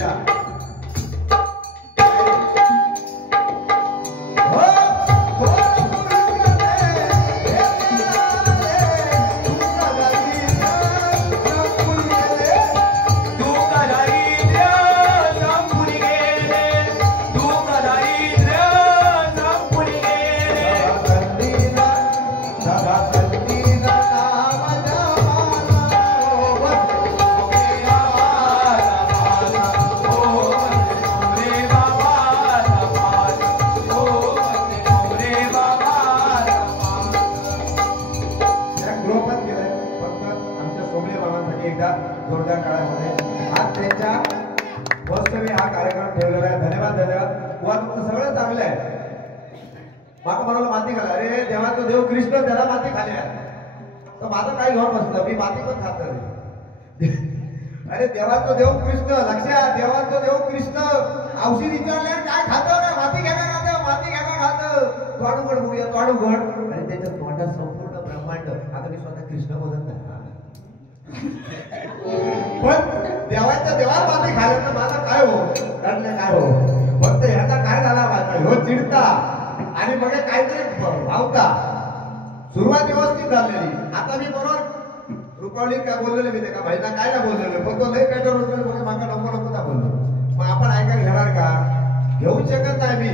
द्या. जोरदार काळामध्ये आज त्यांच्या वास्तवी हा कार्यक्रम ठेवलेला आहे. धन्यवाद धन्यवाद. वा तुमचं सगळं चांगलं आहे. माका बरोबर माती खाला. अरे देवाचा देव कृष्ण त्याला माती खाली आहे तर माझं काय घेऊन बसलं. मी माती पण खात नाही. अरे देवाचा देव कृष्ण लक्षात. देवाचा देव कृष्ण औषधी विचारल्या काय खातं ना माती घ्या का खातं माती घ्या का खातं. तोडूगड बघूया तोडूगड. आणि त्याच्या तोंडात संपूर्ण ब्रह्मांड. आता मी स्वतः कृष्ण बोलत नाही पण देवाच्या देवाला माती खायला तर माझा काय हो रडले काय हो. फक्त ह्याचा काय झाला माझा ह्यो चिडता आणि मग काहीतरी भावता. सुरुवात व्यवस्थित झालेली. आता मी बरोबर रुपावलीत काय बोललेले मी ते का भाईना काय ना बोललेलो पण तो लय पॅटर होतो बघा माका नको नको ना बोललो. मग आपण ऐकायला घेणार का. घेऊ शकत नाही मी.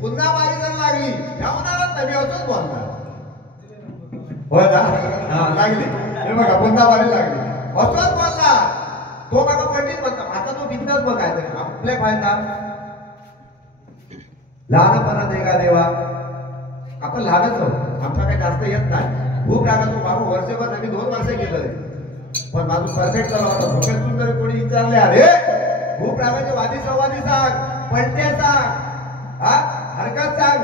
पुन्हा बारी जर लागली घेऊनच नाही मी असंच बोलणार. होय ना लागली हे बघा पुन्हा बारी लागली असंच बोलला. तो मागा पंडित म्हणता आता तो बिंदास बघायचा आपल्या फायदा. लहानपणात एका देवा आपण लहानच आहोत. आमचा काही जास्त येत नाही. खूप रागा तो बाबू वर्षभर आम्ही 2 वर्ष केलं पण माझं परफेक्ट झाला होता. प्रोफेसर तरी कोणी विचारले अरे खूप रागाचे वादी संवादी सांग पलटे सांग हरकत सांग.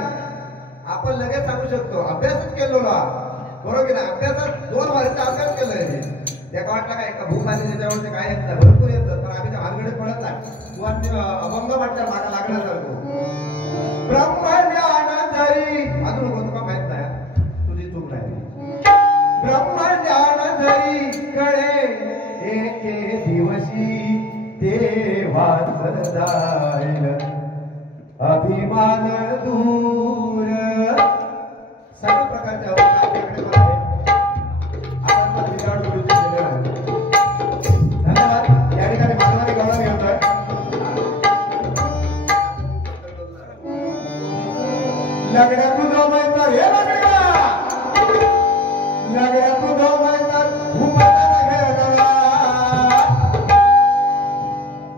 आपण लगेच सांगू शकतो. अभ्यासच केलो बरोबर ना. अभ्यासात 2 वर्ष अभ्यास केलाय. त्या वाटला काय का भूक आली त्याच्यावर काय येत नाही भरपूर येतात पण आम्ही त्या भानगडीत पडत नाही. तू अभंग म्हटलं मागा लागण्यासारखं ब्रह्मज्ञान जरी अजून नको तुला माहित नाही तुझी चूक नाही. ब्रह्मज्ञान जरी कळे एके दिवशी देवाच जाईल अभिमान दूर. सगळ्या प्रकारच्या आपल्याकडे धन्यवाद. या ठिकाणी मानवाने गौरव घेतोय. लगड्या तुझं मैतर हे लगड्या तुझं मैतर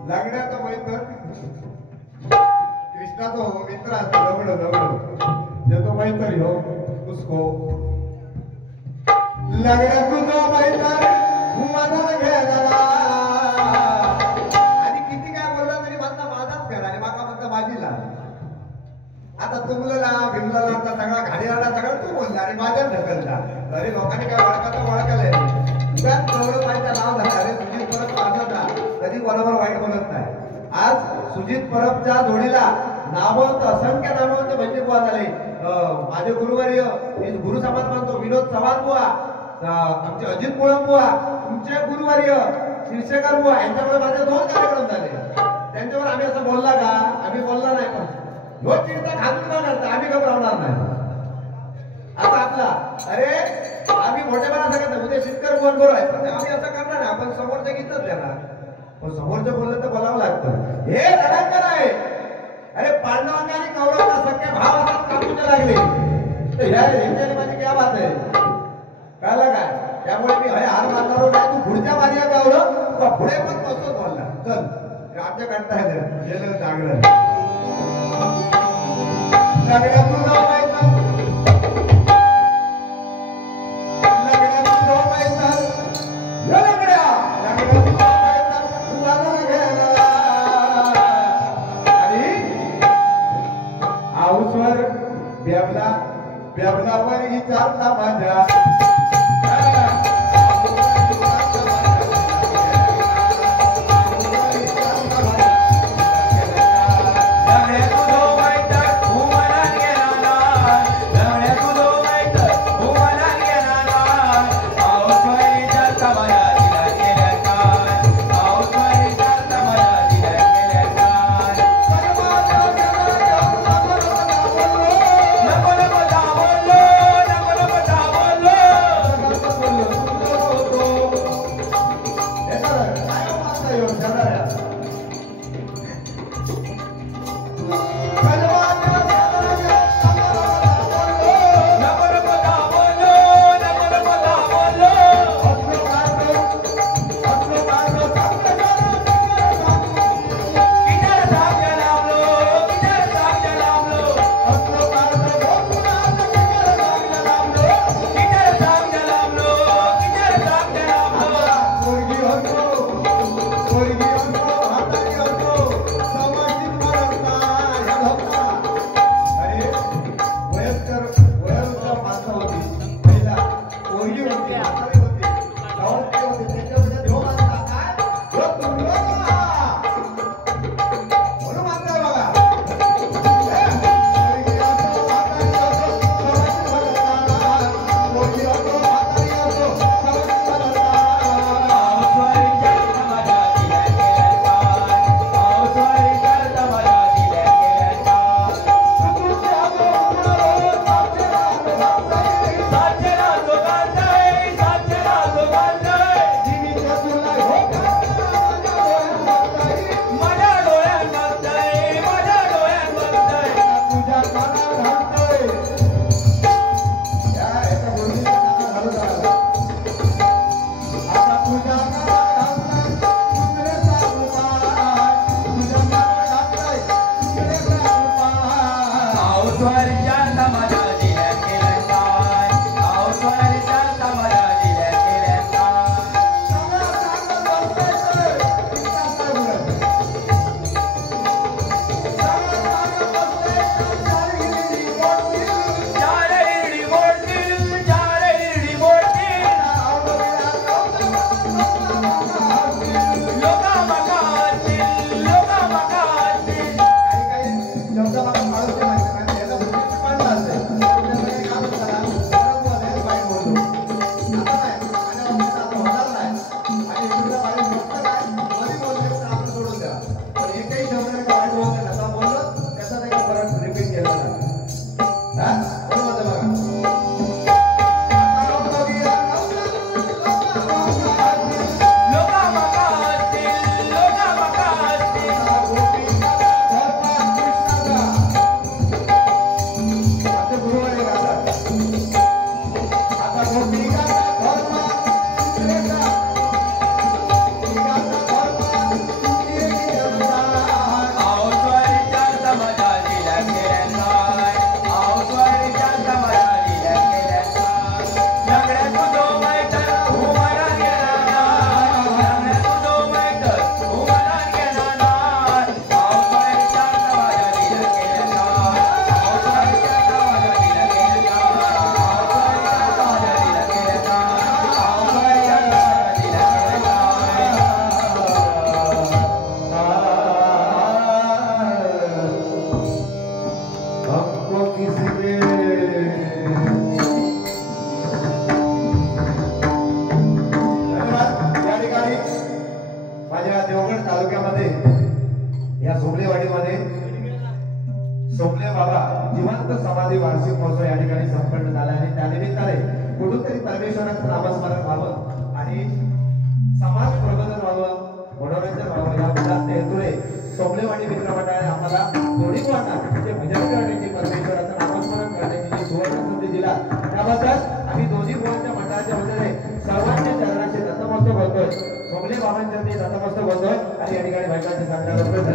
लगड्याचं मैतर कृष्णाचा मित्र असतो. लवड लवड देतो मैतर हो उसको. लगड्या तुझं मैतर मनाला घ्यायला. आणि किती काय बोलला तरी म्हणता माझाच घर आणि माका म्हणता माझीला. आता तुमला भीमला सगळा घाडीला सगळं तू बोलला आणि माझ्याच ढकलला. अरे लोकांनी काय वळखाचं वळखलंय उगाच गौरव माझ्या नाव झालं. अरे सुजित परब माझा कधी कोणावर वाईट बोलत नाही. आज सुजित परबच्या जोडीला नामवंत असंख्य नामवंत म्हणजे बुवा झाले. माझे गुरुवर्य गुरु समाज मानतो विनोद चव्हाण बुवा आमचे अजित मुळम बुवा तुमचे गुरुवर्य शिरशेकर बुवा यांच्यामुळे माझे 2 कार्यक्रम झाले. त्यांच्यावर आम्ही असं बोलला का आम्ही बोलला नाही पण ह्यो चिंता खाजून का करता आम्ही घबरावणार नाही. आता आपला अरे आम्ही मोठेपणा सांगत नाही उद्या शेतकरी बोल बरोबर आहे पण आम्ही असं करणार नाही. आपण समोरच्या गीतच देणार पण समोरचं बोललं तर बोलावं लागतं. हे रडांकर आहे. अरे पांडवांना आणि कौरवांना सगळे भाव असतात कापूचे लागले. ह्या माझी क्या बात आहे कळलं काय. त्यामुळे मी हार मानणार नाही. तू पुढच्या बाजूला गावलं का पुढे पण तसंच बोलला. चल आमच्या कंटा गेलं जागरण लगड्या तुझं मैतर लगड्या तुझं मैतर लगड्या लगड्या तुझं मैतर तुला घ्यायला. आणि आऊसवर बेबला बेबलावर विचारता माझ्या या सोमलेवाडीमध्ये सोमले बाबा जिवंत समाधी वार्षिक महोत्सव या ठिकाणी संपन्न झाला आणि त्यानिमित्ताने कुठूनतरी परमेश्वराचं नामस्मरण व्हावं आणि समाज प्रबोधन व्हावं, मनोरंजन व्हावं या मुलात हेतूने सोमलेवाडी मित्र मंडळाने आम्हाला दोन्ही वाटा म्हणजे भजन करण्याची, परमेश्वराचं नामस्मरण करण्याची जी सुवर्ण संधी दिला त्याबद्दल आम्ही दोन्ही मुलांच्या मंडळाच्या वतीने सर्वांच्या चरणाचे नतमस्तक होतोय. सोमले बाबांच्या नतमस्तक होतोय आणि या ठिकाणी बायकांचे सांगण्याबद्दल